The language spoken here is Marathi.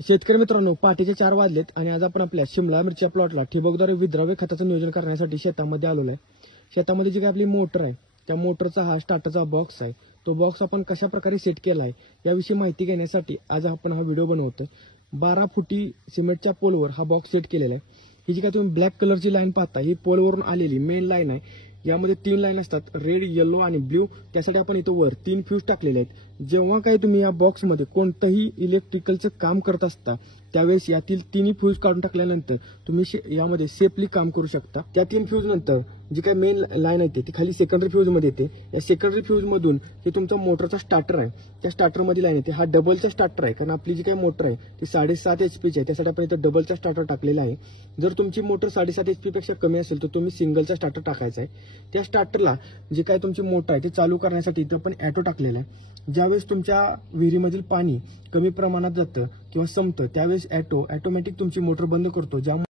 शेतकरी मित्रांनो, पहाटेचे 4 वाजलेत आणि आज आपण आपल्या शिमला मिरच्या प्लॉटला ठिबकद्वारे विद्राव्य खताचं नियोजन करण्यासाठी शेतामध्ये आलेलो आहे. शेतामध्ये जी काही आपली मोटर आहे त्या मोटरचा हा स्टार्टरचा बॉक्स आहे. तो बॉक्स आपण कशा प्रकारे सेट केला आहे याविषयी माहिती घेण्यासाठी आज आपण हा व्हिडिओ बनवतोय. 12 फुटी सिमेंटच्या पोलवर हा बॉक्स सेट केलेला आहे. ही जी काही तुम्ही ब्लॅक कलरची लाईन पाहता ही पोलवरून आलेली मेन लाईन आहे. यामध्ये 3 लाईन असतात, रेड, येलो आणि ब्ल्यू. त्यासाठी आपण इथं वर 3 फ्यूज टाकलेले आहेत. जेव्हा काही तुम्ही या बॉक्समध्ये कोणतंही इलेक्ट्रिकलचं काम करत असता त्यावेळेस यातील 3 फ्यूज काढून टाकल्यानंतर तुम्ही यामध्ये सेफली काम करू शकता. त्या 3 फ्यूज नंतर जी काही मेन लाईन आहे ती खाली सेकंडरी फ्यूज मध्ये येते. या सेकंडरी फ्यूज मधून हे तुमचा मोटरचा स्टार्टर आहे त्या स्टार्टर मध्ये लाईन येते. हा डबलचा स्टार्टर आहे, कारण आपली जी काही मोटर आहे ती 7.5 HP आहे. त्यासाठी आपण इथं डबलचा स्टार्टर टाकलेला आहे. जर तुमची मोटर 7.5 HP पेक्षा कमी असेल तर तुम्ही सिंगलचा स्टार्टर टाकायचा आहे. त्या स्टार्टरला जे काही तुमची मोटर आहे ते चालू करण्यासाठी इथं आपण ऑटो टाकलेला आहे. ज्यावेळेस तुमच्या विहिरीमधील पाणी कमी प्रमाणात जातं किंवा संपतं त्यावेळेस ऑटोमॅटिक तुमची मोटर बंद करतो, ज्यामुळे